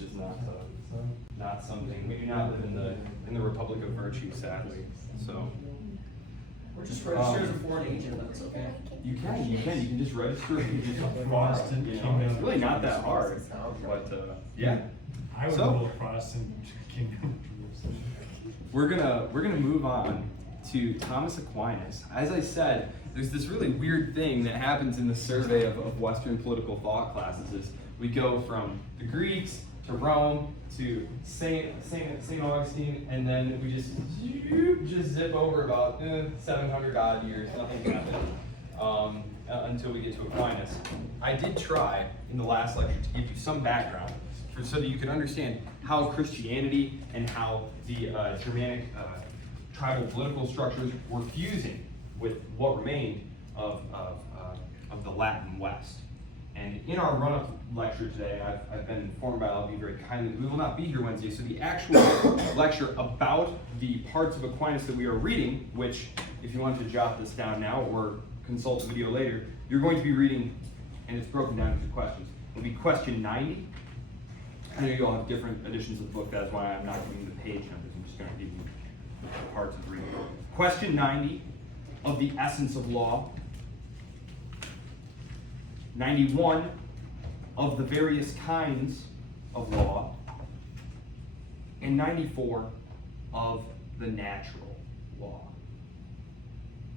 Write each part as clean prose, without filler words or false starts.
which is not something. We do not live in the Republic of Virtue, sadly. So. Or just register as a foreign agent, that's okay. You can just register and you just Protestant Kingdom. It's really not that hard, but yeah. I would go Protestant Kingdom. We're gonna move on to Thomas Aquinas. As I said, there's this really weird thing that happens in the survey of Western political thought classes. Is we go from the Greeks to Rome to Saint Augustine, and then we just zip over about 700 odd years. Nothing happened until we get to Aquinas. I did try in the last lecture to give you some background so that you can understand how Christianity and how the Germanic tribal political structures were fusing with what remained of the Latin West. And in our run-up lecture today, I've been informed by I'll be very kindly, we will not be here Wednesday, so the actual lecture about the parts of Aquinas that we are reading, which if you want to jot this down now or consult the video later, you're going to be reading, and it's broken down into questions. It'll be question 90. I know you all have different editions of the book, that's why I'm not giving you the page numbers, I'm just going to give you the parts of the reading. Question 90 of the essence of law. 91 of the various kinds of law, and 94 of the natural law,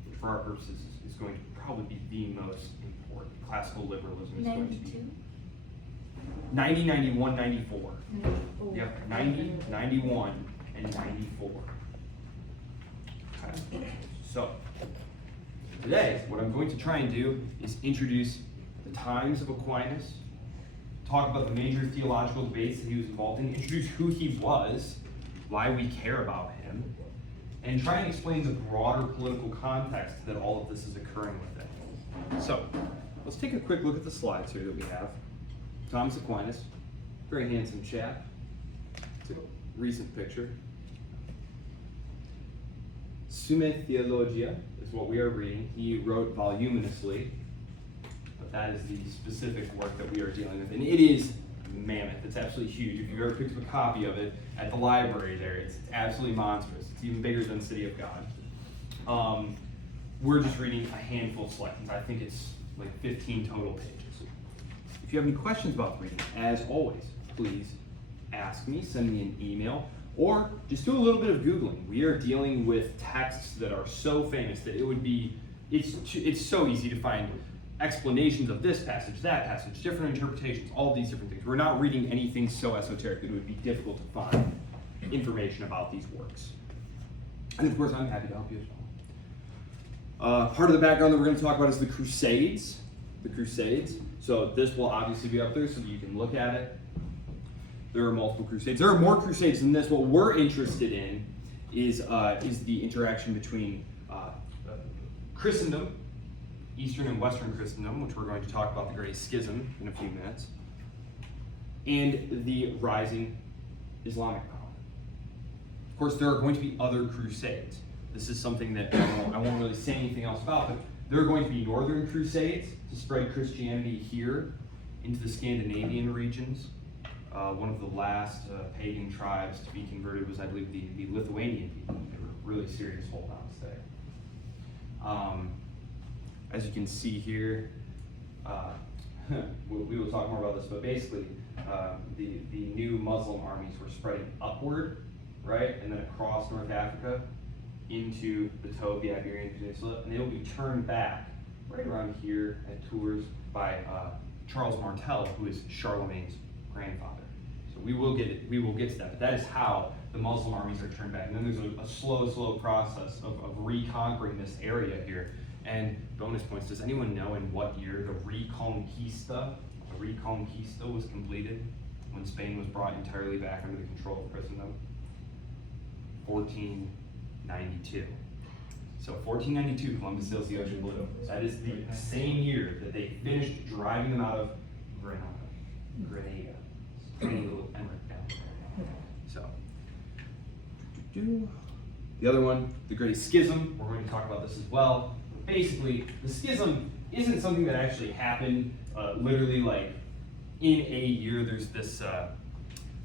which for our purposes is going to probably be the most important. Classical liberalism is 92? going to be 90, 91, 94. 94. Yep, 90, 91, and 94. Okay. So, today, what I'm going to try and do is introduce the times of Aquinas, talk about the major theological debates that he was involved in, introduce who he was, why we care about him, and try and explain the broader political context that all of this is occurring within. So, let's take a quick look at the slides here that we have. Thomas Aquinas, very handsome chap. It's a recent picture. Summa Theologia is what we are reading. He wrote voluminously, but that is the specific work that we are dealing with. And it is mammoth. It's absolutely huge. If you've ever picked up a copy of it at the library there, it's absolutely monstrous. It's even bigger than City of God. We're just reading a handful of selections. I think it's like 15 total pages. If you have any questions about the reading, as always, please ask me, send me an email, or just do a little bit of Googling. We are dealing with texts that are so famous that it's so easy to find explanations of this passage, that passage, different interpretations, all these different things. We're not reading anything so esoteric that it would be difficult to find information about these works. And of course, I'm happy to help you as well. Part of the background that we're going to talk about is the Crusades. The Crusades. So this will obviously be up there so that you can look at it. There are multiple crusades. There are more crusades than this. What we're interested in is the interaction between Christendom, Eastern and Western Christendom, which we're going to talk about the Great Schism in a few minutes, and the rising Islamic power. Of course, there are going to be other crusades. This is something that I won't really say anything else about, but there are going to be northern crusades to spread Christianity here into the Scandinavian regions. One of the last pagan tribes to be converted was, I believe, the Lithuanian people. They were really serious holdouts there. As you can see here, we will talk more about this, but basically, the new Muslim armies were spreading upward, right, and then across North Africa into the toe of the Iberian Peninsula, and they will be turned back right around here at Tours by Charles Martel, who is Charlemagne's grandfather. So we will get to that, but that is how the Muslim armies are turned back. And then there's a slow process of reconquering this area here. And bonus points, does anyone know in what year the Reconquista was completed, when Spain was brought entirely back under the control of Christendom? 1492. So 1492, Columbus sails the ocean blue. That is the same year that they finished driving them out of Grenada. Tiny little emirate down there. So, the other one, the Great Schism. We're going to talk about this as well. Basically, the schism isn't something that actually happened literally like in a year. There's this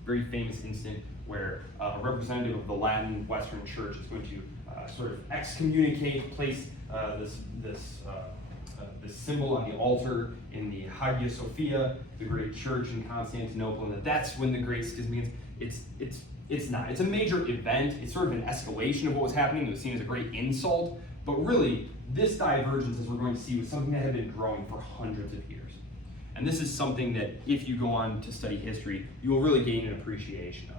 very famous incident where a representative of the Latin Western Church is going to sort of excommunicate, place this symbol on the altar in the Hagia Sophia, the great church in Constantinople, and that's when the Great Schism begins. It's not. It's a major event. It's sort of an escalation of what was happening. It was seen as a great insult, but really, this divergence, as we're going to see, was something that had been growing for hundreds of years. And this is something that, if you go on to study history, you will really gain an appreciation of.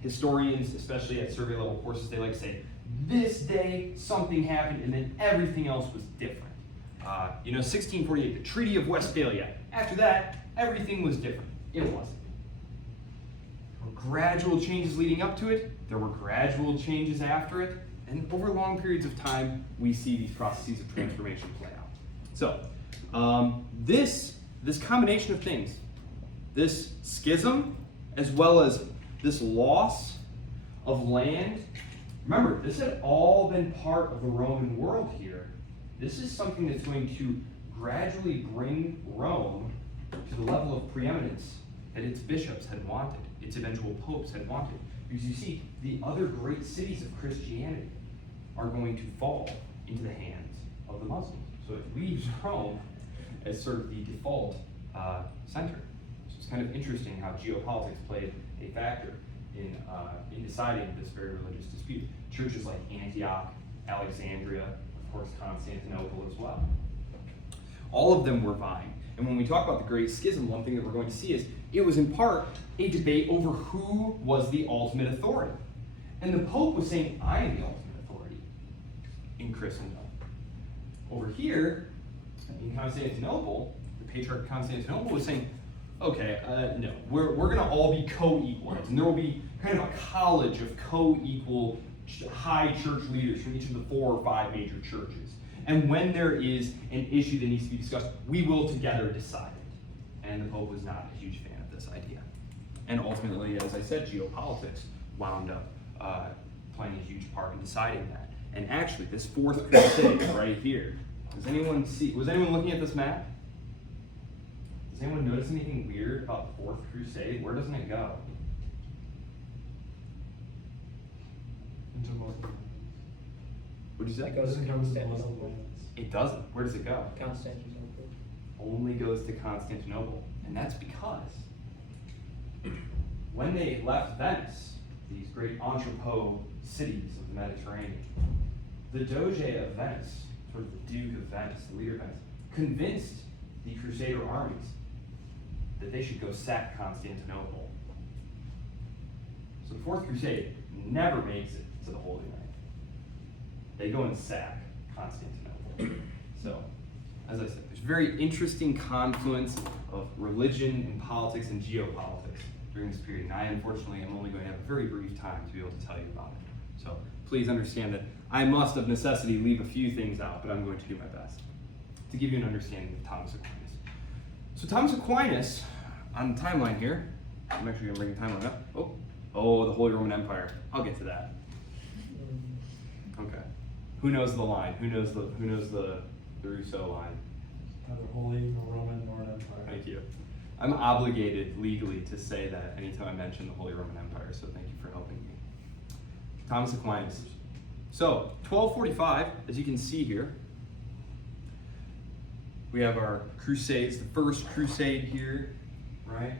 Historians, especially at survey level courses, they like to say, this day something happened and then everything else was different. 1648, the Treaty of Westphalia. After that, everything was different. It wasn't. There were gradual changes leading up to it. There were gradual changes after it. And over long periods of time, we see these processes of transformation play out. So, this combination of things, this schism, as well as this loss of land, remember, this had all been part of the Roman world here. This is something that's going to gradually bring Rome to the level of preeminence that its bishops had wanted, its eventual popes had wanted. Because you see, the other great cities of Christianity are going to fall into the hands of the Muslims. So it leaves Rome as sort of the default center. So it's kind of interesting how geopolitics played a factor in deciding this very religious dispute. Churches like Antioch, Alexandria, of course Constantinople as well. All of them were vying. And when we talk about the Great Schism, one thing that we're going to see is it was in part a debate over who was the ultimate authority. And the Pope was saying, I am the ultimate authority in Christendom. Over here, in Constantinople, the Patriarch of Constantinople was saying, okay, no, we're going to all be co-equals, and there will be kind of a college of co-equal high church leaders from each of the 4 or 5 major churches. And when there is an issue that needs to be discussed, we will together decide it. And the Pope was not a huge fan of this idea. And ultimately, as I said, geopolitics wound up playing a huge part in deciding that. And actually, this 4th Crusade right here, was anyone looking at this map? Does anyone notice anything weird about the 4th Crusade? Where doesn't it go? Into Muslim. What did you say? It goes to Doesn't go to Constantinople. It doesn't. Where does it go? Constantinople. Only goes to Constantinople. And that's because when they left Venice, these great entrepot cities of the Mediterranean, the Doge of Venice, sort of the Duke of Venice, the leader of Venice, convinced the Crusader armies that they should go sack Constantinople. So the 4th Crusade never makes it to the Holy Land. They go and sack Constantinople. So, as I said, there's a very interesting confluence of religion and politics and geopolitics during this period. And I, unfortunately, am only going to have a very brief time to be able to tell you about it. So please understand that I must, of necessity, leave a few things out, but I'm going to do my best to give you an understanding of Thomas Aquinas. So Thomas Aquinas, on the timeline here, I'm actually going to bring the timeline up. Oh, the Holy Roman Empire. I'll get to that. Okay. Who knows the line? Who knows the Rousseau line? Neither Holy nor Roman nor an empire. Thank you. I'm obligated legally to say that anytime I mention the Holy Roman Empire, so thank you for helping me. Thomas Aquinas. So, 1245, as you can see here, we have our crusades, the first crusade here, right?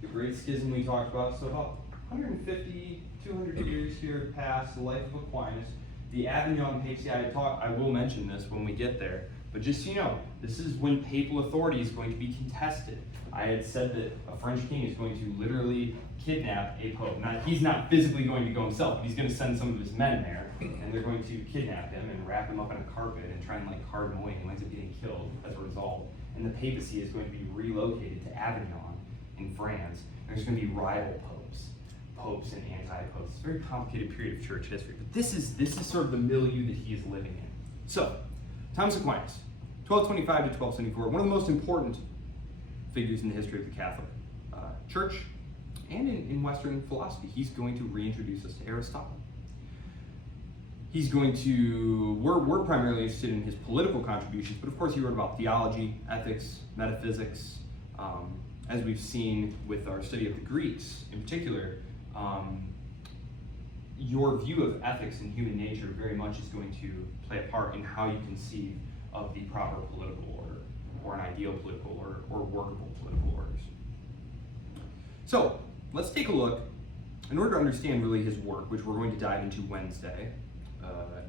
The Great Schism we talked about. So about 150, 200 years here past the life of Aquinas. The Avignon papacy, I will mention this when we get there, but just so you know, this is when papal authority is going to be contested. I had said that a French king is going to literally kidnap a pope. He's not physically going to go himself, but he's going to send some of his men there, and they're going to kidnap him and wrap him up in a carpet and try and cart him away, and he winds up getting killed as a result. And the papacy is going to be relocated to Avignon in France, and there's going to be rival popes and anti-popes. It's a very complicated period of church history, but this is sort of the milieu that he is living in. So, Thomas Aquinas, 1225 to 1274, one of the most important figures in the history of the Catholic Church and in Western philosophy. He's going to reintroduce us to Aristotle. He's going to, we're primarily interested in his political contributions, but of course he wrote about theology, ethics, metaphysics. As we've seen with our study of the Greeks in particular, your view of ethics and human nature very much is going to play a part in how you conceive of the proper political order, or an ideal political order, or workable political orders. So, let's take a look, in order to understand really his work, which we're going to dive into Wednesday,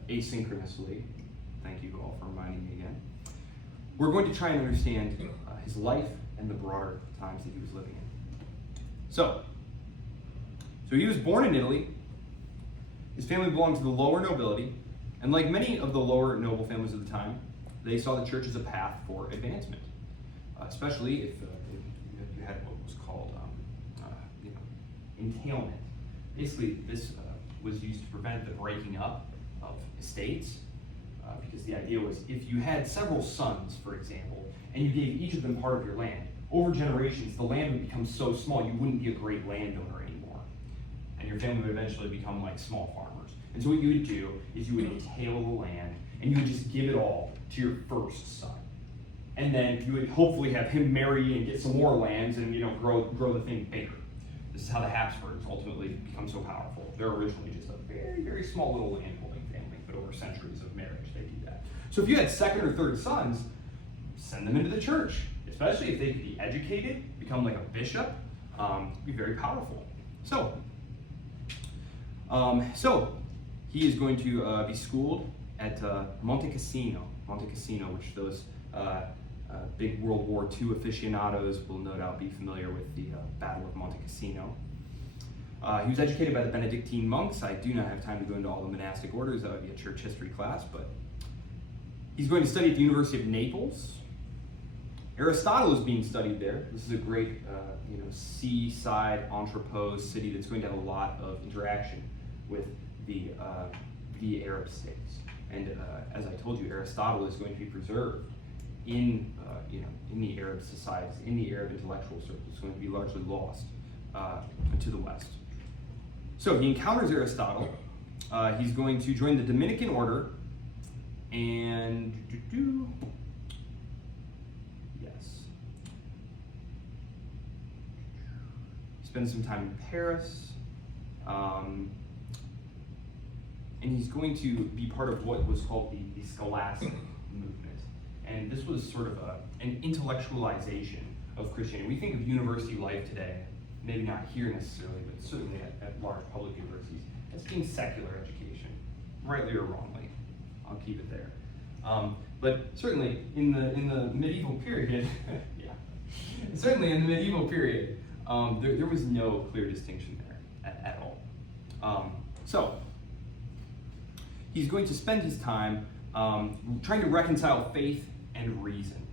asynchronously. Thank you all for reminding me again. We're going to try and understand his life and the broader times that he was living in. So he was born in Italy. His family belonged to the lower nobility, and like many of the lower noble families of the time, they saw the church as a path for advancement, especially if you had what was called entailment. Basically, this was used to prevent the breaking up of estates, because the idea was if you had several sons, for example, and you gave each of them part of your land, over generations, the land would become so small you wouldn't be a great landowner anymore. And your family would eventually become like small farmers. And so what you would do is you would entail the land, and you would just give it all to your first son. And then you would hopefully have him marry and get some more lands and grow the thing bigger. This is how the Habsburgs ultimately become so powerful. They're originally just a very, very small little landholding family, but over centuries of marriage they do that. So if you had second or third sons, send them into the church, especially if they could be educated, become like a bishop, be very powerful. So he is going to be schooled at Monte Cassino, which those big World War II aficionados will no doubt be familiar with the Battle of Monte Cassino. He was educated by the Benedictine monks. I do not have time to go into all the monastic orders. That would be a church history class, but he's going to study at the University of Naples. Aristotle is being studied there. This is a great seaside entrepot city that's going to have a lot of interaction with the Arab states. And as I told you, Aristotle is going to be preserved in the Arab societies, in the Arab intellectual circles. It's going to be largely lost to the West. So he encounters Aristotle. He's going to join the Dominican order, and spend some time in Paris, and he's going to be part of what was called the Scholastic movement. And this was sort of an intellectualization of Christianity. We think of university life today, maybe not here necessarily, but certainly at large public universities, as being secular education, rightly or wrongly. I'll keep it there. But certainly in the medieval period, there was no clear distinction there at all. So he's going to spend his time trying to reconcile faith and reason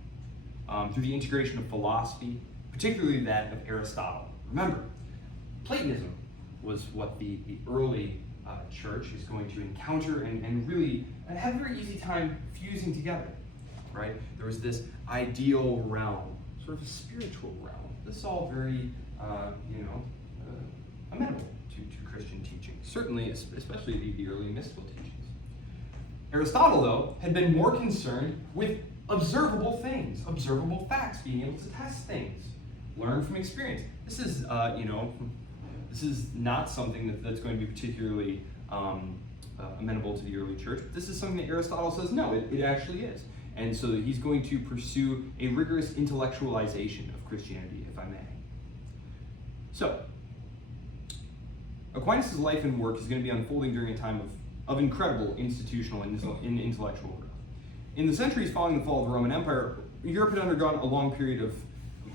through the integration of philosophy, particularly that of Aristotle. Remember, Platonism was what the early church is going to encounter and really have a very easy time fusing together, right? There was this ideal realm, sort of a spiritual realm. This is all very, amenable to Christian teaching, certainly, especially the early mystical teachings. Aristotle, though, had been more concerned with observable things, observable facts, being able to test things, learn from experience. This is, this is not something that's going to be particularly amenable to the early church. But this is something that Aristotle says, no, it actually is. And so he's going to pursue a rigorous intellectualization of Christianity, if I may. So, Aquinas' life and work is going to be unfolding during a time of incredible institutional and intellectual growth. In the centuries following the fall of the Roman Empire, Europe had undergone a long period of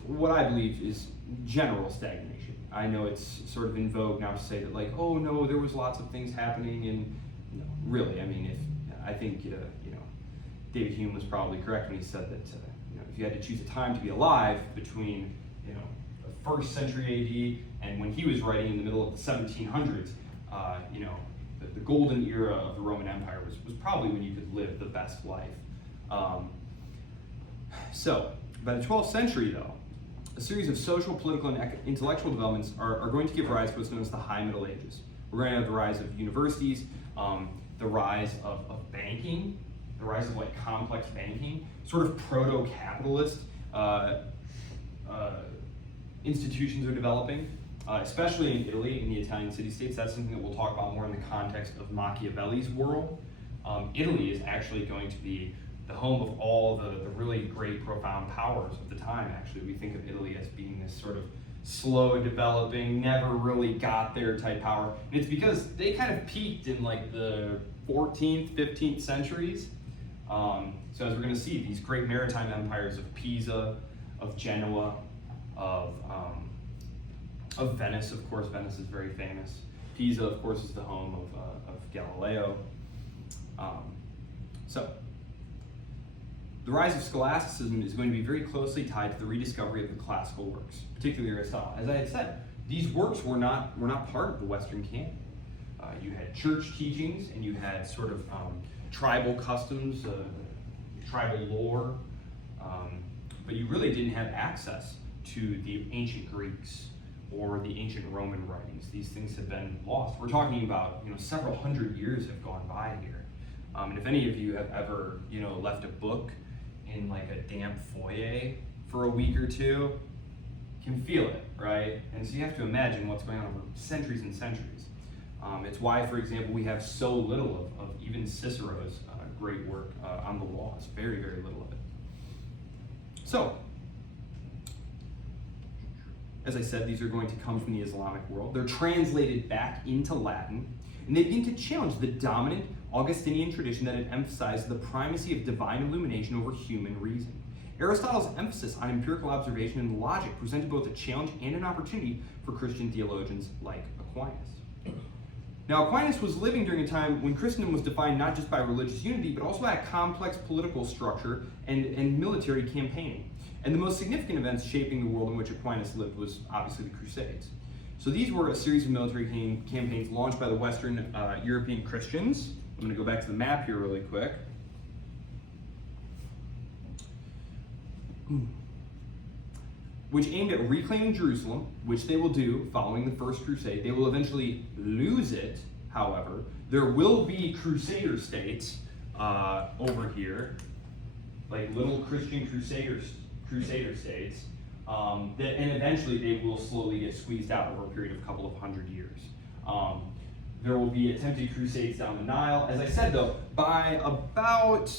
what I believe is general stagnation. I know it's sort of in vogue now to say that, like, oh no, there was lots of things happening, and no, really, I mean, I think David Hume was probably correct when he said that if you had to choose a time to be alive between the 1st century AD and when he was writing in the middle of the 1700s, the golden era of the Roman Empire was probably when you could live the best life. So, by the 12th century, though, a series of social, political, and intellectual developments are going to give rise to what's known as the High Middle Ages. We're going to have the rise of universities, the rise of banking, the rise of complex banking, sort of proto-capitalist institutions are developing. especially in Italy, in the Italian city-states. That's something that we'll talk about more in the context of Machiavelli's world. Italy is actually going to be the home of all the really great, profound powers of the time, actually. We think of Italy as being this sort of slow developing, never really got there type power. And it's because they kind of peaked in like the 14th, 15th centuries. So as we're going to see, these great maritime empires of Pisa, of Genoa, of Venice, of course. Venice is very famous. Pisa, of course, is the home of Galileo. So the rise of scholasticism is going to be very closely tied to the rediscovery of the classical works, particularly Aristotle. As I had said, these works were not part of the Western canon. You had church teachings, and you had sort of tribal customs, tribal lore, but you really didn't have access to the ancient Greeks or the ancient Roman writings. These things have been lost. We're talking about, several hundred years have gone by here. And if any of you have ever, left a book in like a damp foyer for a week or two, you can feel it, right? And so you have to imagine what's going on over centuries and centuries. It's why, for example, we have so little of even Cicero's great work on the laws. Very, very little of it. So, as I said, these are going to come from the Islamic world. They're translated back into Latin, and they begin to challenge the dominant Augustinian tradition that had emphasized the primacy of divine illumination over human reason. Aristotle's emphasis on empirical observation and logic presented both a challenge and an opportunity for Christian theologians like Aquinas. Now, Aquinas was living during a time when Christendom was defined not just by religious unity, but also by a complex political structure and military campaigning. And the most significant events shaping the world in which Aquinas lived was obviously the Crusades. So these were a series of military campaigns launched by the Western European Christians. I'm going to go back to the map here really quick. Which aimed at reclaiming Jerusalem, which they will do following the First Crusade. They will eventually lose it, however. There will be Crusader states over here, like little Christian Crusader states, and eventually they will slowly get squeezed out over a period of a couple of hundred years. There will be attempted crusades down the Nile. As I said, though, by about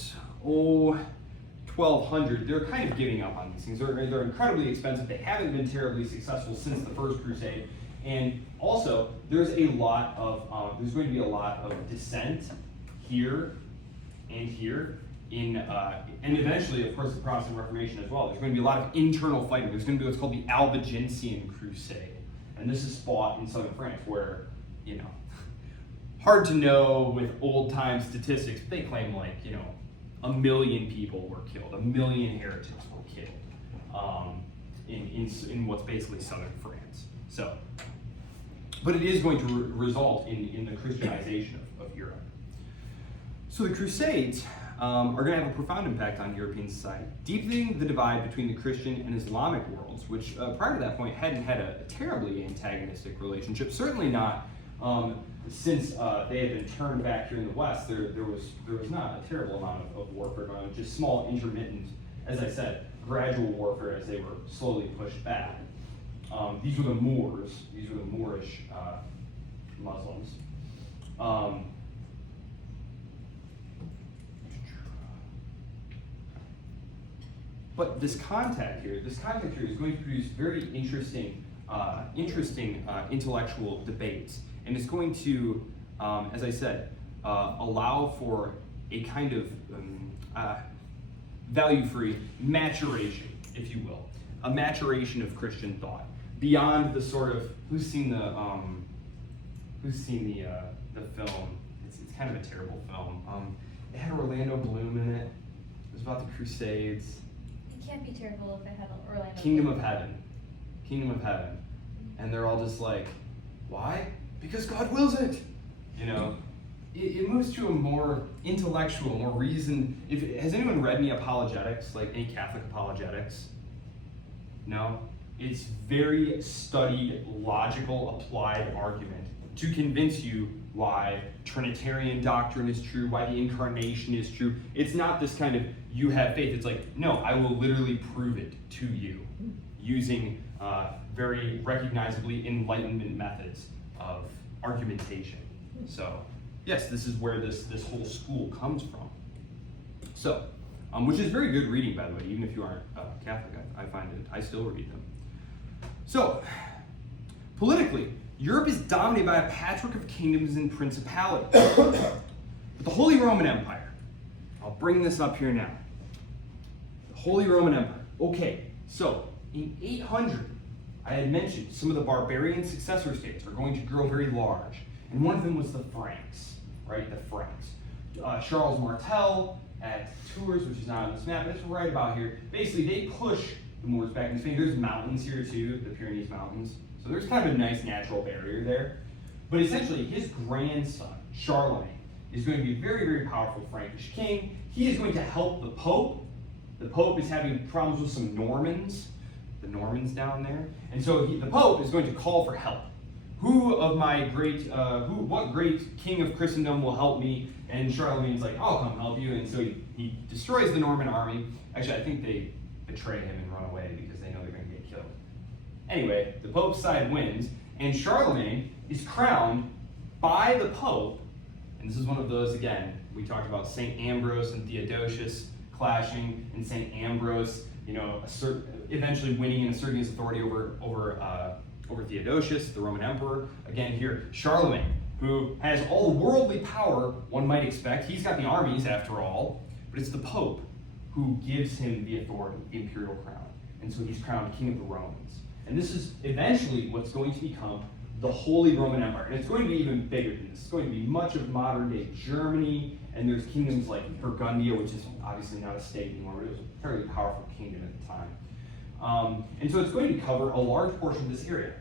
1200, they're kind of giving up on these things. They're incredibly expensive. They haven't been terribly successful since the First Crusade. And also, there's going to be a lot of dissent here and here, and eventually, of course, the Protestant Reformation as well. There's going to be a lot of internal fighting. There's going to be what's called the Albigensian Crusade. And this is fought in southern France where, hard to know with old-time statistics, but they claim 1 million people were killed, 1 million heretics were killed in what's basically southern France. So, but it is going to result in the Christianization of Europe. So the Crusades are going to have a profound impact on European society, deepening the divide between the Christian and Islamic worlds, which prior to that point hadn't had a terribly antagonistic relationship. Certainly not since they had been turned back here in the West. There was not a terrible amount of warfare going on, just small intermittent, as I said, gradual warfare as they were slowly pushed back. These were the Moors. These were the Moorish Muslims. But this contact here is going to produce very interesting intellectual debates. And it's going to, as I said, allow for a kind of value-free maturation, if you will, a maturation of Christian thought beyond the sort of who's seen the film? It's kind of a terrible film. It had Orlando Bloom in it. It was about the Crusades. It can't be terrible if it had Orlando. Kingdom of Heaven, and they're all just like, why? Because God wills it. It moves to a more intellectual, more reasoned. Has anyone read any apologetics, like any Catholic apologetics? No? It's very studied, logical, applied argument to convince you why Trinitarian doctrine is true, why the incarnation is true. It's not this kind of, you have faith. It's like, no, I will literally prove it to you using very recognizably Enlightenment methods of argumentation. So, yes, this is where this whole school comes from. So, which is very good reading, by the way, even if you aren't Catholic, I find it, I still read them. So, politically, Europe is dominated by a patchwork of kingdoms and principalities. But the Holy Roman Empire, I'll bring this up here now. The Holy Roman Empire. Okay, so in 800, I had mentioned some of the barbarian successor states are going to grow very large. And one of them was the Franks, right? The Franks. Charles Martel at Tours, which is not on this map, but it's right about here. Basically, they push the Moors back in Spain. There's mountains here too, the Pyrenees Mountains. So there's kind of a nice natural barrier there. But essentially, his grandson, Charlemagne, is going to be a very, very powerful Frankish king. He is going to help the Pope. The Pope is having problems with some Normans, the Normans down there. And so the Pope is going to call for help. What great king of Christendom will help me? And Charlemagne's like, I'll come help you. And so he destroys the Norman army. Actually, I think they betray him and run away because they know they're going to get killed. Anyway, the Pope's side wins, and Charlemagne is crowned by the Pope. And this is one of those, again, we talked about St. Ambrose and Theodosius clashing, and St. Ambrose, eventually winning and asserting his authority over Theodosius, the Roman emperor. Again here, Charlemagne, who has all the worldly power one might expect. He's got the armies, after all, but it's the Pope who gives him the authority, the imperial crown. And so he's crowned King of the Romans. And this is eventually what's going to become the Holy Roman Empire. And it's going to be even bigger than this. It's going to be much of modern-day Germany, and there's kingdoms like Burgundia, which is obviously not a state anymore, but it was a fairly powerful kingdom at the time. And so it's going to cover a large portion of this area.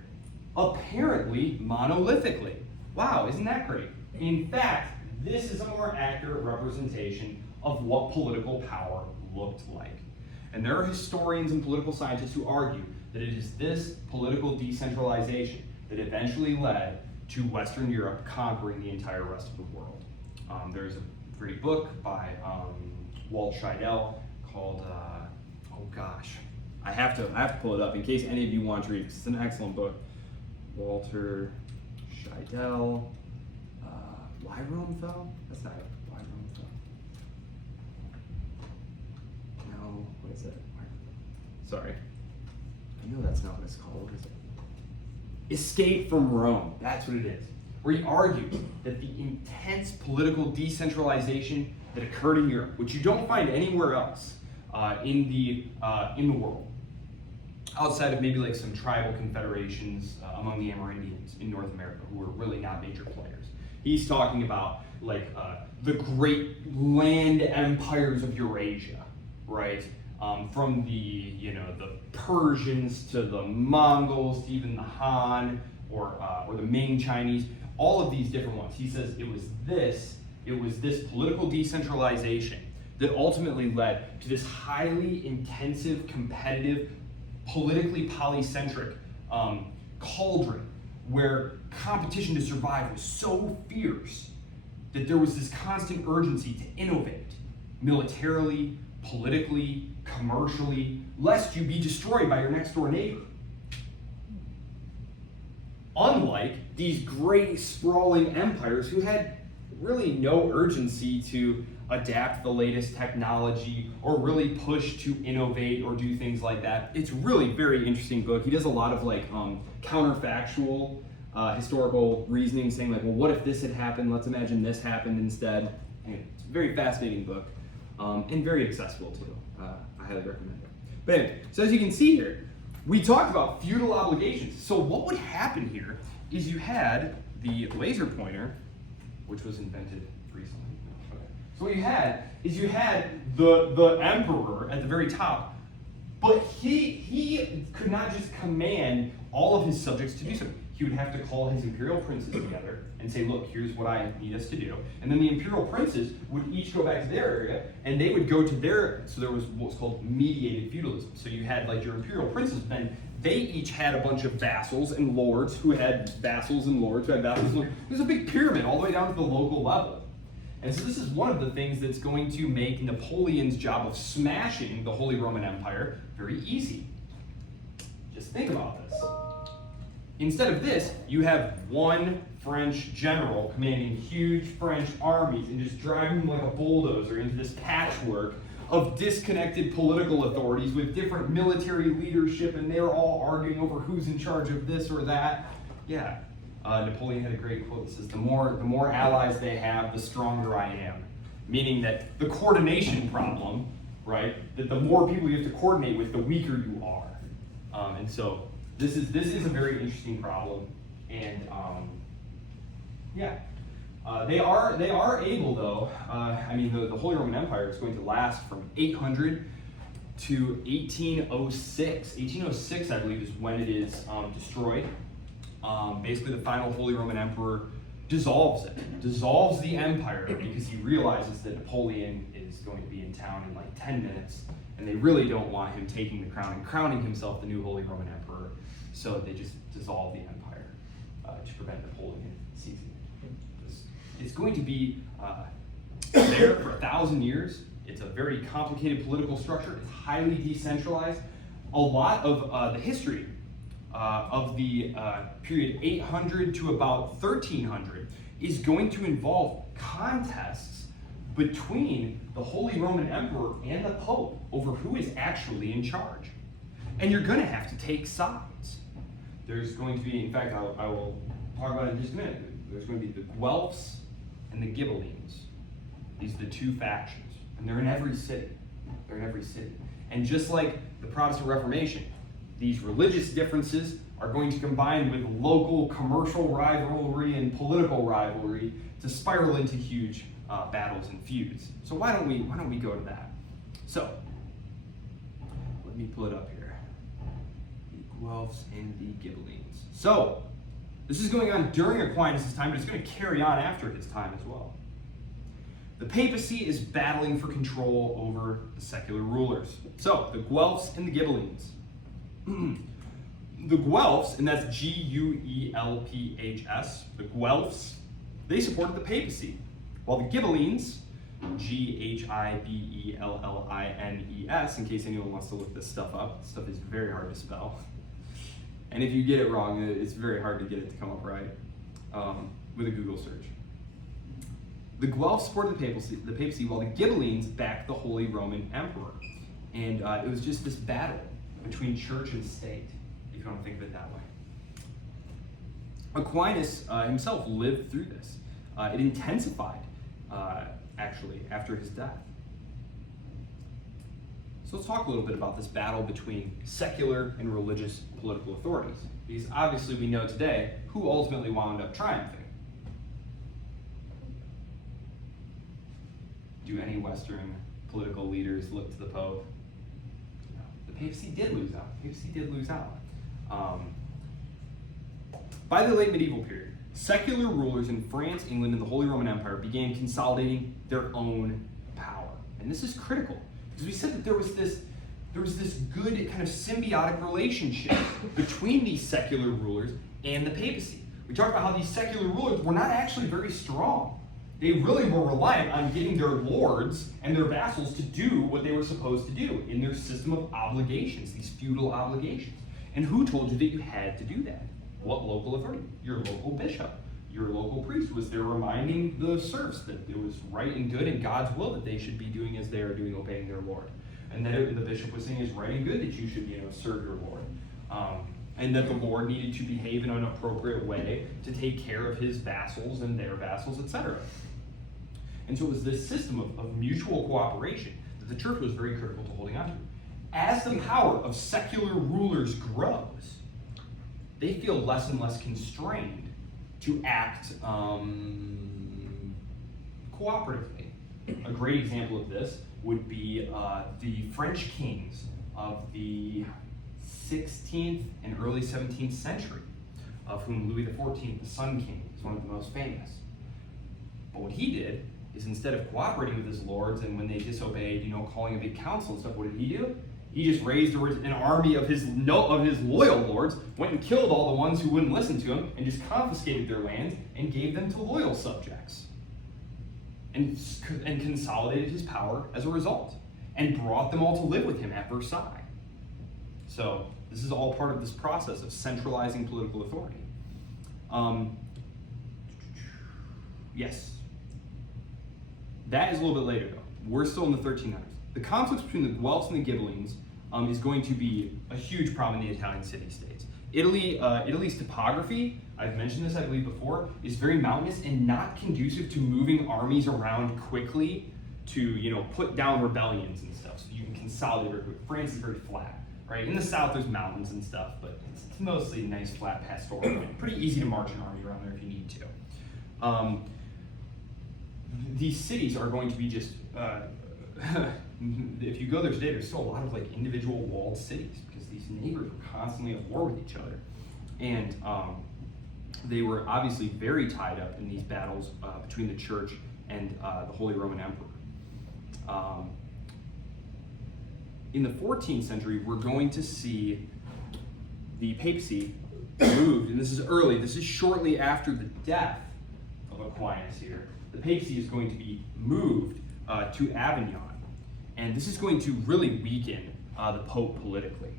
Apparently, monolithically. Wow, isn't that great? In fact, this is a more accurate representation of what political power looked like. And there are historians and political scientists who argue that it is this political decentralization that eventually led to Western Europe conquering the entire rest of the world. There's a great book by Walt Scheidel called, I have to pull it up in case any of you want to read it. It's an excellent book. Walter Scheidel, Why Rome Fell? That's not it. Why Rome Fell. No, what is it? Sorry. I know that's not what it's called. What is it? Escape from Rome. That's what it is. Where he argued that the intense political decentralization that occurred in Europe, which you don't find anywhere else in the world, outside of maybe like some tribal confederations among the Amerindians in North America, who were really not major players. He's talking about like the great land empires of Eurasia, right? From the Persians to the Mongols to even the Han or the Ming Chinese, all of these different ones. He says it was this political decentralization that ultimately led to this highly intensive, competitive, politically polycentric cauldron where competition to survive was so fierce that there was this constant urgency to innovate militarily, politically, commercially, lest you be destroyed by your next door neighbor. Unlike these great sprawling empires who had really no urgency to adapt the latest technology or really push to innovate or do things like that. It's really very interesting book. He does a lot of like counterfactual historical reasoning, saying like, well, what if this had happened? Let's imagine this happened instead. And it's a very fascinating book and very accessible too. I highly recommend it. But anyway, so as you can see here, we talked about feudal obligations. So what would happen here is you had the laser pointer, which was invented recently. Okay. So what you had is you had the emperor at the very top, but he could not just command all of his subjects to do something. He would have to call his imperial princes together and say, look, here's what I need us to do. And then the imperial princes would each go back to their area, and they would go to their, so there was what's called mediated feudalism. So you had like your imperial princes, then they each had a bunch of vassals and lords who had vassals and lords who had vassals and lords. There's a big pyramid all the way down to the local level. And so this is one of the things that's going to make Napoleon's job of smashing the Holy Roman Empire very easy. Just think about this. Instead of this, you have one French general commanding huge French armies and just driving them like a bulldozer into this patchwork of disconnected political authorities with different military leadership, and they're all arguing over who's in charge of this or that. Yeah, Napoleon had a great quote that says, the more allies they have, the stronger I am. Meaning that the coordination problem, right, that the more people you have to coordinate with, the weaker you are. And so this is a very interesting problem, and they are able though. The Holy Roman Empire is going to last from 800 to 1806. 1806, I believe, is when it is destroyed. Basically, the final Holy Roman Emperor dissolves the empire, because he realizes that Napoleon is going to be in town in like 10 minutes, and they really don't want him taking the crown and crowning himself the new Holy Roman Emperor. So they just dissolve the empire to prevent Napoleon seizing it. It's going to be there for 1,000 years. It's a very complicated political structure. It's highly decentralized. A lot of the history of the period 800 to about 1300 is going to involve contests between the Holy Roman Emperor and the Pope over who is actually in charge. And you're going to have to take sides. There's going to be, in fact, I will talk about it in just a minute. There's going to be the Guelphs and the Ghibellines. These are the two factions, and they're in every city. And just like the Protestant Reformation, these religious differences are going to combine with local commercial rivalry and political rivalry to spiral into huge battles and feuds. So why don't we go to that? So let me pull it up here. The Guelphs and the Ghibellines. So this is going on during Aquinas' time, but it's going to carry on after his time as well. The papacy is battling for control over the secular rulers. So the Guelphs and the Ghibellines. The Guelphs, and that's Guelphs, the Guelphs, they supported the papacy, while the Ghibellines, Ghibellines, in case anyone wants to look this stuff up. This stuff is very hard to spell. And if you get it wrong, it's very hard to get it to come up right with a Google search. The Guelphs supported the papacy, while the Ghibellines backed the Holy Roman Emperor. And it was just this battle between church and state, if you want to think of it that way. Aquinas himself lived through this. It intensified, actually, after his death. So let's talk a little bit about this battle between secular and religious political authorities. Because obviously we know today who ultimately wound up triumphing. Do any Western political leaders look to the Pope? No. The papacy did lose out. By the late medieval period, secular rulers in France, England, and the Holy Roman Empire began consolidating their own power. And this is critical, because we said that there was this good kind of symbiotic relationship between these secular rulers and the papacy. We talked about how these secular rulers were not actually very strong. They really were reliant on getting their lords and their vassals to do what they were supposed to do in their system of obligations, these feudal obligations. And who told you that you had to do that? What local authority? Your local bishop. Your local priest was there reminding the serfs that it was right and good in God's will that they should be doing as they are doing, obeying their Lord. And then the bishop was saying it's right and good that you should serve your Lord. And that the Lord needed to behave in an appropriate way to take care of his vassals and their vassals, etc. And so it was this system of mutual cooperation that the church was very critical to holding on to. As the power of secular rulers grows, they feel less and less constrained to act cooperatively. A great example of this would be the French kings of the 16th and early 17th century, of whom Louis XIV, the Sun King, is one of the most famous. But what he did is, instead of cooperating with his lords, and when they disobeyed, calling a big council and stuff, what did he do? He just raised an army of his loyal lords, went and killed all the ones who wouldn't listen to him, and just confiscated their lands and gave them to loyal subjects. And consolidated his power as a result, and brought them all to live with him at Versailles. So This is all part of this process of centralizing political authority. Yes. That is a little bit later, though. We're still in the 1300s. The conflicts between the Guelphs and the Ghibellines is going to be a huge problem in the Italian city-states. Italy's topography, I've mentioned this, I believe, before, is very mountainous and not conducive to moving armies around quickly to, put down rebellions and stuff, so you can consolidate very quickly. France is very flat, right? In the south, there's mountains and stuff, but it's mostly nice, flat, pastoral land. Pretty easy to march an army around there if you need to. These cities are going to be just, if you go there today, there's still a lot of individual walled cities because these neighbors were constantly at war with each other. And they were obviously very tied up in these battles between the church and the Holy Roman Emperor. In the 14th century, we're going to see the papacy moved, and this is early, this is shortly after the death of Aquinas here. The papacy is going to be moved to Avignon. And this is going to really weaken the Pope politically,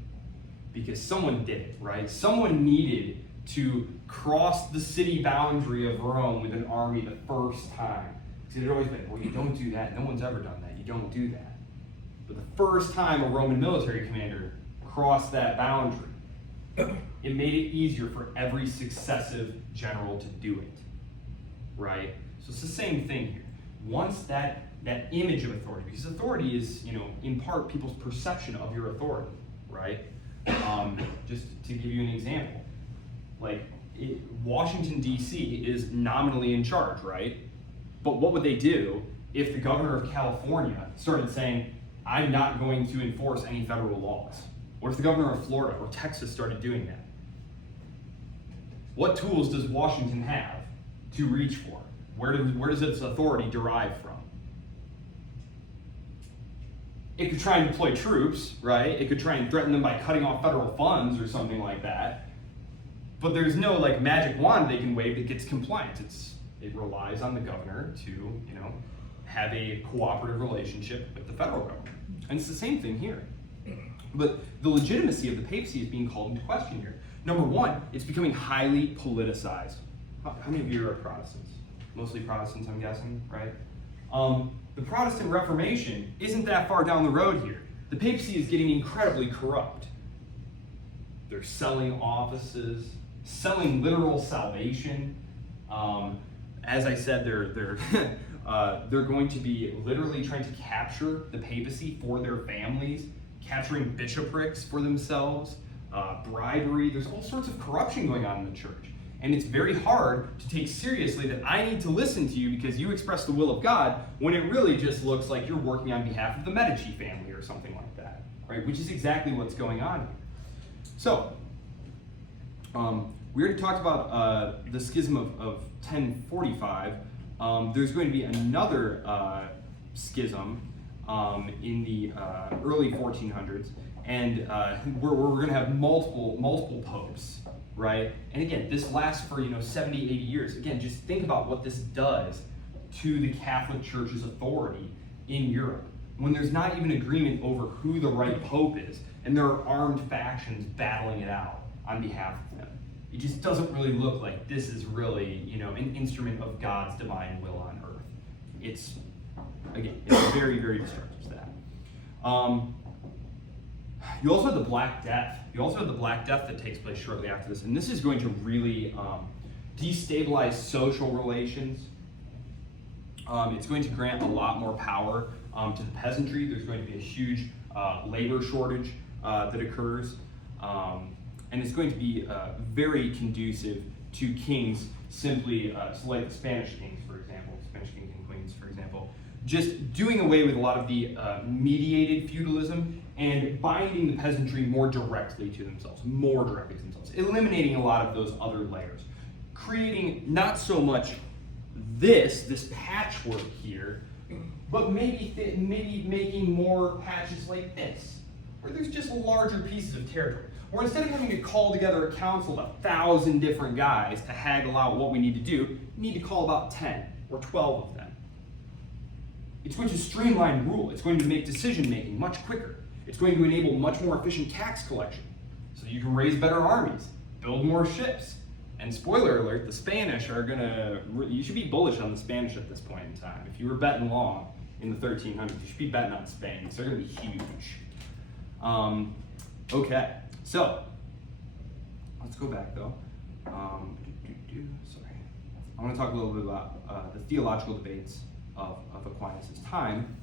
because someone did it, right? Someone needed to cross the city boundary of Rome with an army the first time. Because it had always been, well, you don't do that. No one's ever done that. You don't do that. But the first time a Roman military commander crossed that boundary, it made it easier for every successive general to do it, right? So it's the same thing here. Once that image of authority, because authority is, in part people's perception of your authority, right? Just to give you an example, Washington, D.C. is nominally in charge, right? But what would they do if the governor of California started saying, I'm not going to enforce any federal laws? What if the governor of Florida or Texas started doing that? What tools does Washington have to reach for? Where does its authority derive from? It could try and deploy troops, right? It could try and threaten them by cutting off federal funds or something like that. But there's no magic wand they can wave that gets compliance. It relies on the governor to, have a cooperative relationship with the federal government. And it's the same thing here. But the legitimacy of the papacy is being called into question here. Number one, it's becoming highly politicized. How many of you are Protestants? Mostly Protestants, I'm guessing, right? The Protestant Reformation isn't that far down the road here. The papacy is getting incredibly corrupt. They're selling offices, selling literal salvation. As I said, they're going to be literally trying to capture the papacy for their families, capturing bishoprics for themselves, bribery. There's all sorts of corruption going on in the church. And it's very hard to take seriously that I need to listen to you because you express the will of God, when it really just looks like you're working on behalf of the Medici family or something like that, right? Which is exactly what's going on here. So, we already talked about the schism of 1045. There's going to be another schism in the early 1400s, and we're going to have multiple popes, right? And again, this lasts for 70, 80 years. Again, just think about what this does to the Catholic Church's authority in Europe. When there's not even agreement over who the right pope is, and there are armed factions battling it out on behalf of them. It just doesn't really look like this is really, an instrument of God's divine will on earth. It's very, very destructive to that. You also have the Black Death. That takes place shortly after this, and this is going to really destabilize social relations. It's going to grant a lot more power to the peasantry. There's going to be a huge labor shortage that occurs. And it's going to be very conducive to kings simply, so like the Spanish kings, for example, Spanish kings and queens, for example, just doing away with a lot of the mediated feudalism and binding the peasantry more directly to themselves, eliminating a lot of those other layers, creating not so much this patchwork here, but maybe making more patches like this, where there's just larger pieces of territory. Or instead of having to call together a council of 1,000 different guys to haggle out what we need to do, we need to call about 10 or 12 of them. It's going to streamline rule. It's going to make decision making much quicker. It's going to enable much more efficient tax collection. so you can raise better armies, build more ships. And spoiler alert, the Spanish are you should be bullish on the Spanish at this point in time. If you were betting long in the 1300s, you should be betting on Spain, because they're gonna be huge. Okay, so, let's go back though. Sorry. I want to talk a little bit about the theological debates of Aquinas' time,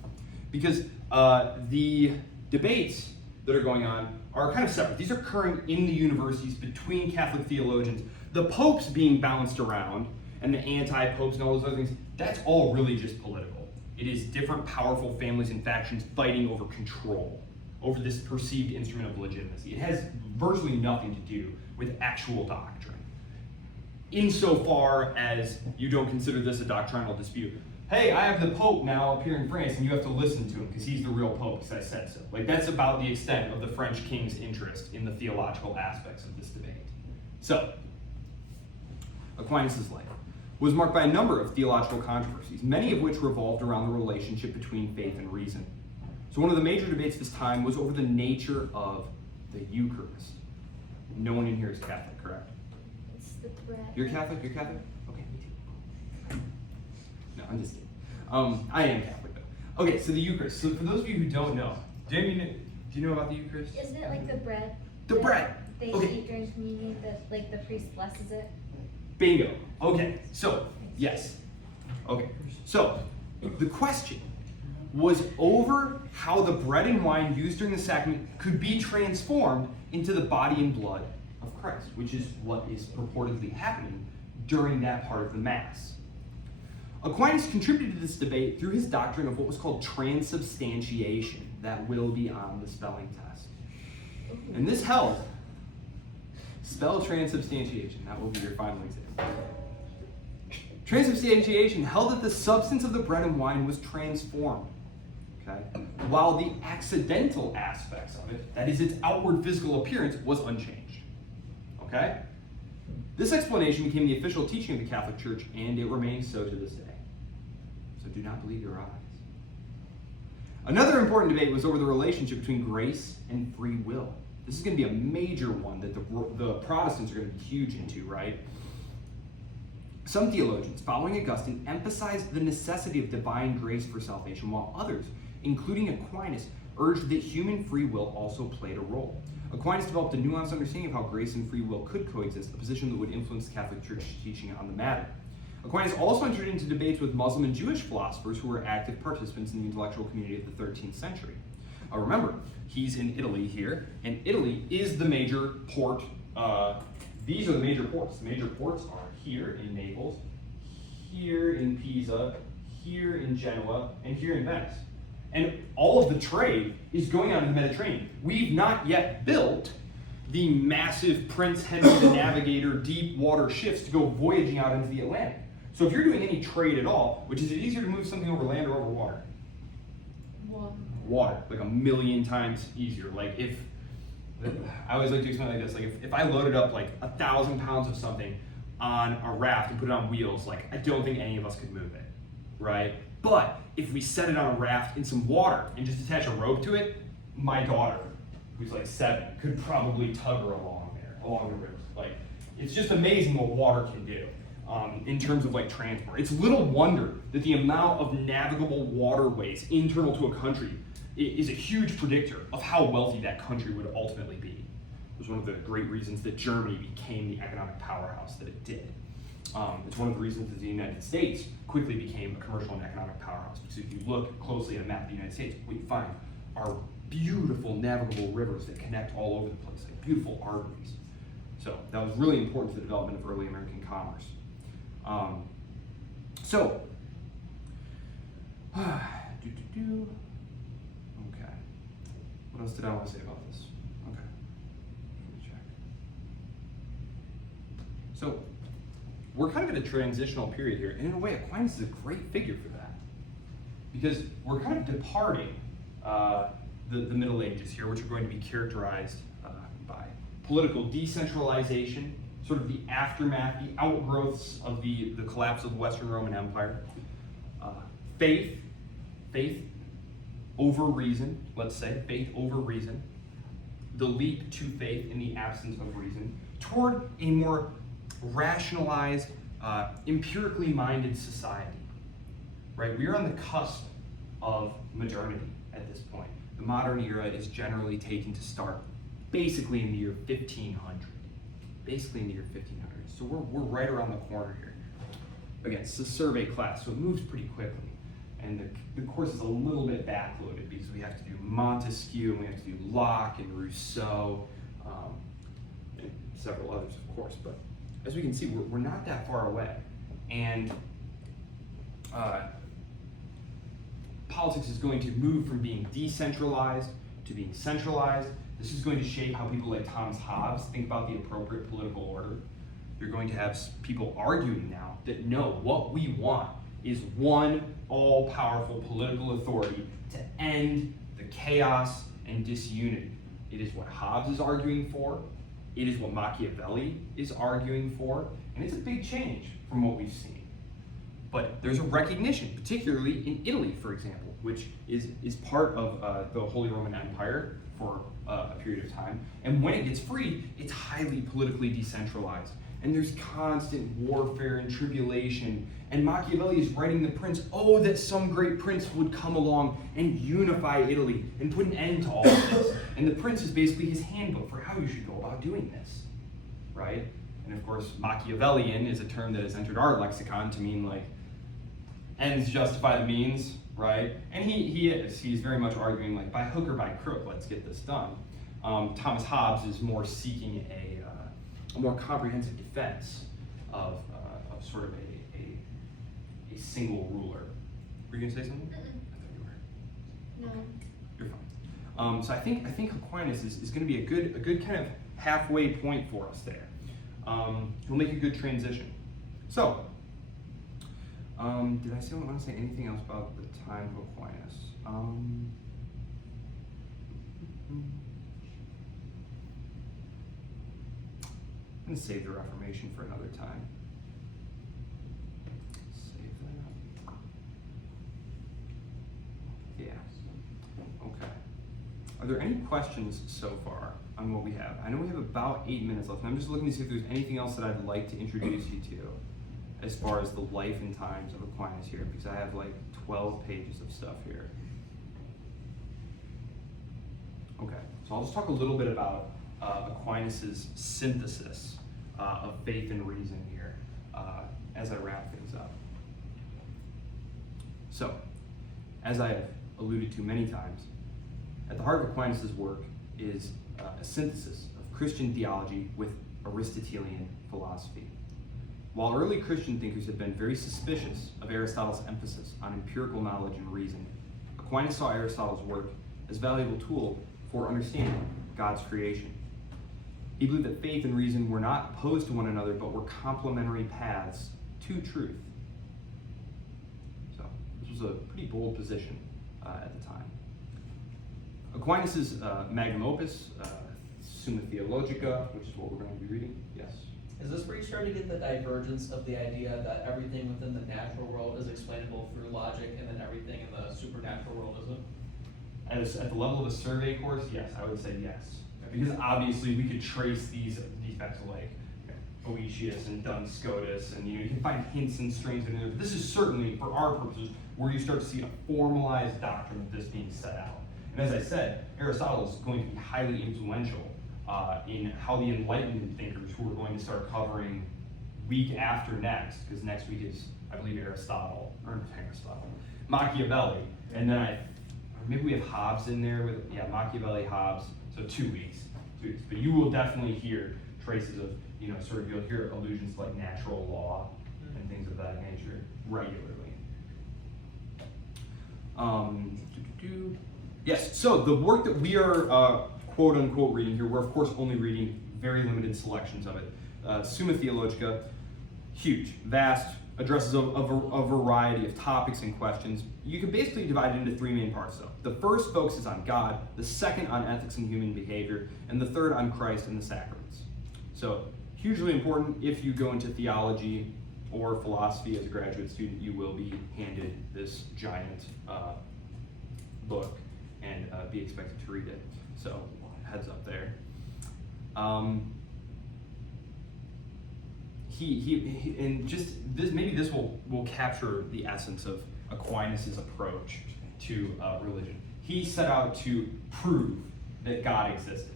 because the debates that are going on are kind of separate. These are occurring in the universities between Catholic theologians. The popes being bounced around, and the anti-popes and all those other things, that's all really just political. It is different powerful families and factions fighting over control, over this perceived instrument of legitimacy. It has virtually nothing to do with actual doctrine, insofar as you don't consider this a doctrinal dispute. Hey, I have the Pope now up here in France, and you have to listen to him because he's the real Pope because I said so. Like, that's about the extent of the French king's interest in the theological aspects of this debate. So, Aquinas' life was marked by a number of theological controversies, many of which revolved around the relationship between faith and reason. So one of the major debates this time was over the nature of the Eucharist. No one in here is Catholic, correct? It's the bread. You're Catholic? You're Catholic? Okay, me too. No, I'm just kidding. I am Catholic though. Okay, so the Eucharist. So for those of you who don't know, do you know about the Eucharist? Isn't it like the bread? The that bread. They Okay. eat during communion that like the priest blesses it? Bingo. Okay, so, yes. Okay, so the question was over how the bread and wine used during the sacrament could be transformed into the body and blood of Christ, which is what is purportedly happening during that part of the Mass. Aquinas contributed to this debate through his doctrine of what was called transubstantiation, that will be on the spelling test. And this held, spell transubstantiation, that will be your final exam. Transubstantiation held that the substance of the bread and wine was transformed, okay, while the accidental aspects of it, that is its outward physical appearance, was unchanged, okay? This explanation became the official teaching of the Catholic Church, and it remains so to this day. So do not believe your eyes. Another important debate was over the relationship between grace and free will. This is going to be a major one that the Protestants are going to be huge into, right? Some theologians, following Augustine, emphasized the necessity of divine grace for salvation, while others, including Aquinas, urged that human free will also played a role. Aquinas developed a nuanced understanding of how grace and free will could coexist, a position that would influence the Catholic Church's teaching on the matter. Aquinas also entered into debates with Muslim and Jewish philosophers who were active participants in the intellectual community of the 13th century. Remember, he's in Italy here, and Italy is the major port. These are the major ports. The major ports are here in Naples, here in Pisa, here in Genoa, and here in Venice. And all of the trade is going on in the Mediterranean. We've not yet built the massive Prince Henry the Navigator deep water ships to go voyaging out into the Atlantic. So if you're doing any trade at all, which is it easier to move something over land or over water? Water, like 1,000,000 times easier. Like if, I always like to explain it like this, like if I loaded up like 1,000 pounds of something on a raft and put it on wheels, like I don't think any of us could move it, right? But if we set it on a raft in some water and just attach a rope to it, my daughter, who's like 7, could probably tug her along there, along the river. Like, it's just amazing what water can do in terms of like transport. It's little wonder that the amount of navigable waterways internal to a country is a huge predictor of how wealthy that country would ultimately be. It was one of the great reasons that Germany became the economic powerhouse that it did. It's one of the reasons that the United States quickly became a commercial and economic powerhouse. Because if you look closely at a map of the United States, what you find are beautiful navigable rivers that connect all over the place, like beautiful arteries. So that was really important to the development of early American commerce. Okay. What else did I want to say about this? Okay. Let me check. So, we're kind of in a transitional period here, and in a way, Aquinas is a great figure for that. Because we're kind of departing the Middle Ages here, which are going to be characterized by political decentralization, sort of the aftermath, the outgrowths of the collapse of the Western Roman Empire. Faith over reason, let's say, faith over reason. the leap to faith in the absence of reason toward a more rationalized, empirically minded society. Right? We are on the cusp of modernity at this point. The modern era is generally taken to start basically in the year 1500. Basically in the year 1500. So we're right around the corner here. Again, it's a survey class, so it moves pretty quickly. And the course is a little bit backloaded because we have to do Montesquieu, and we have to do Locke and Rousseau, and several others, of course. But as we can see, we're not that far away. And politics is going to move from being decentralized to being centralized. This is going to shape how people like Thomas Hobbes think about the appropriate political order. You're going to have people arguing now that no, what we want is one all-powerful political authority to end the chaos and disunity. It is what Hobbes is arguing for. It is what Machiavelli is arguing for. And it's a big change from what we've seen. But there's a recognition, particularly in Italy, for example, which is part of the Holy Roman Empire for a period of time. And when it gets freed, it's highly politically decentralized. And there's constant warfare and tribulation. And Machiavelli is writing the prince, oh, that some great prince would come along and unify Italy and put an end to all of this. And the prince is basically his handbook for how you should go about doing this, right? And of course, Machiavellian is a term that has entered our lexicon to mean like ends justify the means, right? And he's very much arguing like by hook or by crook, let's get this done. Thomas Hobbes is more seeking a more comprehensive defense of sort of a single ruler. Were you gonna say something? I thought you were. No. You're fine. So I think Aquinas is going to be a good kind of halfway point for us there. He'll make a good transition. So, did I want to say anything else about the time of Aquinas? I'm going to save the Reformation for another time. Save that. Yeah. Okay. Are there any questions so far on what we have? I know we have about 8 minutes left, and I'm just looking to see if there's anything else that I'd like to introduce you to as far as the life and times of Aquinas here, because I have like 12 pages of stuff here. Okay, so I'll just talk a little bit about Aquinas' synthesis of faith and reason here as I wrap things up. So, as I have alluded to many times, at the heart of Aquinas' work is a synthesis of Christian theology with Aristotelian philosophy. While early Christian thinkers had been very suspicious of Aristotle's emphasis on empirical knowledge and reason, Aquinas saw Aristotle's work as a valuable tool for understanding God's creation. He believed that faith and reason were not opposed to one another, but were complementary paths to truth. So, this was a pretty bold position at the time. Aquinas' magnum opus, Summa Theologica, which is what we're going to be reading. Yes? Is this where you start to get the divergence of the idea that everything within the natural world is explainable through logic and then everything in the supernatural world isn't? At the level of a survey course, yes, I would say yes. Because obviously we could trace these defects like Boetius and Duns Scotus, and you can find hints and strains in there. But this is certainly, for our purposes, where you start to see a formalized doctrine of this being set out. And as I said, Aristotle is going to be highly influential in how the Enlightenment thinkers who are going to start covering week after next, because next week is, I believe, Machiavelli, and then maybe we have Hobbes in there with, Machiavelli, Hobbes, so 2 weeks. But you will definitely hear traces of, you'll hear allusions to like natural law and things of that nature regularly. Yes, so the work that we are quote unquote reading here, we're of course only reading very limited selections of it. Summa Theologica, huge, vast, addresses a variety of topics and questions. You can basically divide it into 3 main parts though. The first focuses on God, the second on ethics and human behavior, and the third on Christ and the sacraments. So hugely important. If you go into theology or philosophy as a graduate student, you will be handed this giant book and be expected to read it. So heads up there. And just this, maybe this will capture the essence of Aquinas' approach to religion. He set out to prove that God existed,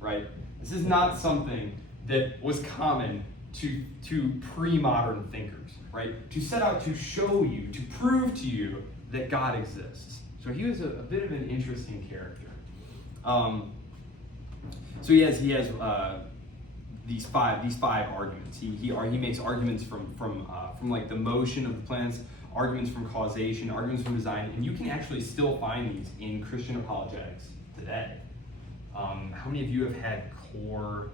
right? This is not something that was common to pre-modern thinkers, right? To set out to show you, to prove to you that God exists. So he was a bit of an interesting character. So he has these five arguments. He makes arguments from like the motion of the planets, arguments from causation, arguments from design, and you can actually still find these in Christian apologetics today. How many of you have had core?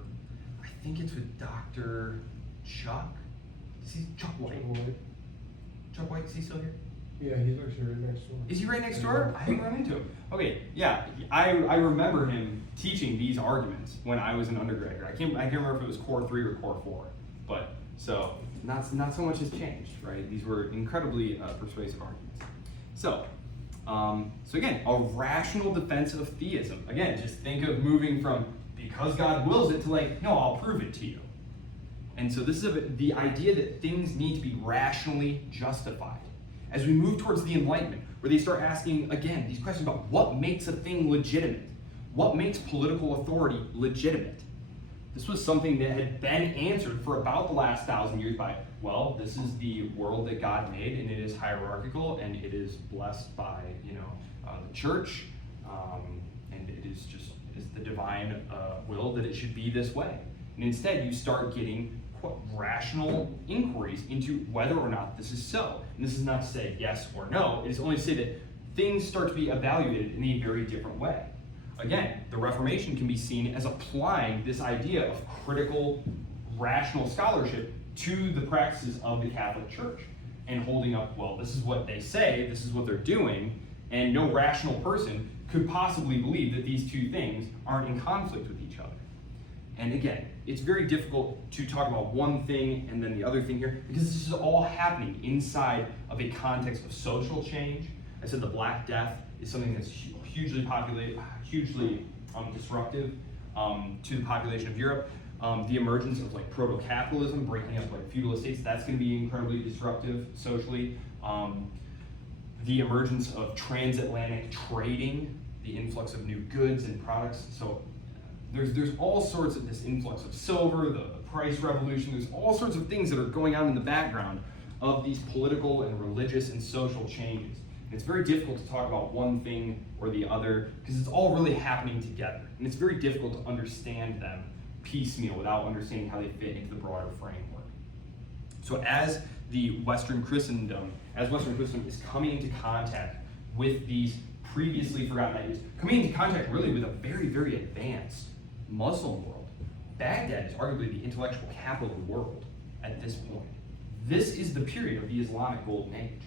I think it's with Dr. Chuck. Chuck White. Chuck White, is he still here? Yeah, he's actually right next door. Is he right next door? I haven't run into him. Okay, yeah, I remember him teaching these arguments when I was an undergraduate. I can't remember if it was core 3 or core 4, but so not so much has changed, right? These were incredibly persuasive arguments. So again, a rational defense of theism. Again, just think of moving from because God wills it to like, no, I'll prove it to you. And so this is the idea that things need to be rationally justified. As we move towards the Enlightenment, where they start asking, again, these questions about what makes a thing legitimate? What makes political authority legitimate? This was something that had been answered for about the last 1,000 years by, well, this is the world that God made, and it is hierarchical, and it is blessed by, the church, and it is the divine will that it should be this way. And instead, you start getting rational inquiries into whether or not this is so. And this is not to say yes or no, it is only to say that things start to be evaluated in a very different way. Again, the Reformation can be seen as applying this idea of critical, rational scholarship to the practices of the Catholic Church and holding up, well, this is what they say, this is what they're doing, and no rational person could possibly believe that these two things aren't in conflict with each other. And again, it's very difficult to talk about one thing and then the other thing here because this is all happening inside of a context of social change. I said the Black Death is something that's hugely disruptive to the population of Europe. The emergence of like proto-capitalism, breaking up like feudal estates, that's going to be incredibly disruptive socially. The emergence of transatlantic trading, the influx of new goods and products. So there's all sorts of this influx of silver, the price revolution, there's all sorts of things that are going on in the background of these political and religious and social changes. And it's very difficult to talk about one thing or the other because it's all really happening together. And it's very difficult to understand them piecemeal without understanding how they fit into the broader framework. So as Western Christendom is coming into contact with these previously forgotten ideas, coming into contact really with a very, very advanced Muslim world. Baghdad is arguably the intellectual capital of the world at this point. This is the period of the Islamic Golden Age.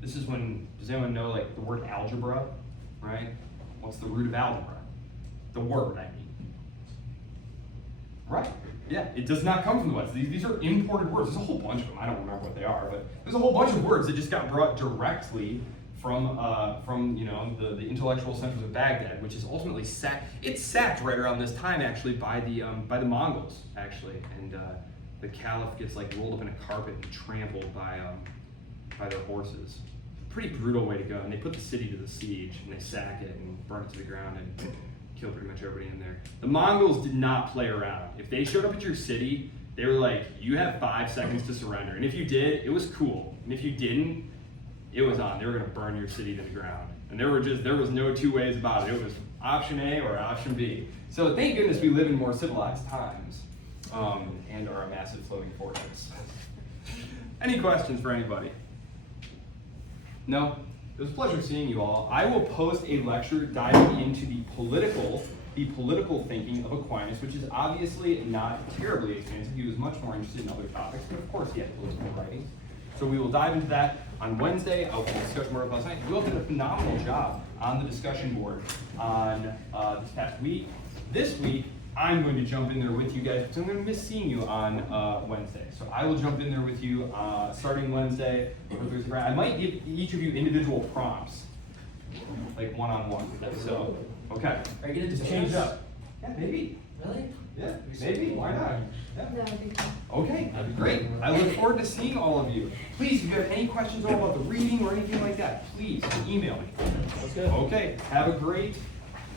This is when, does anyone know like the word algebra, right? What's the root of algebra? The word, I mean. Right, yeah, it does not come from the West. These are imported words. There's a whole bunch of them. I don't remember what they are, but there's a whole bunch of words that just got brought directly from the intellectual centers of Baghdad, which is ultimately sacked right around this time actually by the Mongols actually, and the caliph gets like rolled up in a carpet and trampled by their horses. Pretty brutal way to go. And they put the city to the siege and they sack it and burn it to the ground and kill pretty much everybody in there. The Mongols did not play around. If they showed up at your city, they were like, you have 5 seconds to surrender. And if you did, it was cool. And if you didn't, it was on. They were going to burn your city to the ground. And there was no two ways about it. It was option A or option B. So thank goodness we live in more civilized times and are a massive floating fortress. Any questions for anybody? No? It was a pleasure seeing you all. I will post a lecture diving into the political thinking of Aquinas, which is obviously not terribly expansive. He was much more interested in other topics, but of course he had political writings. So we will dive into that on Wednesday. I'll discuss more about last night. You all did a phenomenal job on the discussion board on this past week. This week, I'm going to jump in there with you guys because I'm going to miss seeing you on Wednesday. So I will jump in there with you starting Wednesday or Thursday. I might give each of you individual prompts like one-on-one. So, okay. Are you gonna Just just change change it up? up. Yeah, maybe. Really? Yeah, maybe. Why not? Yeah. That would be fun. Okay, great. I look forward to seeing all of you. Please, if you have any questions at all about the reading or anything like that, please email me. That's good. Okay, have a great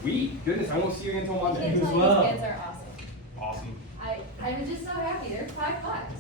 week. Goodness, I won't see you again until I Monday. can't as tell you, well. these kids are awesome. Awesome. I was just so happy. They're 5 bucks.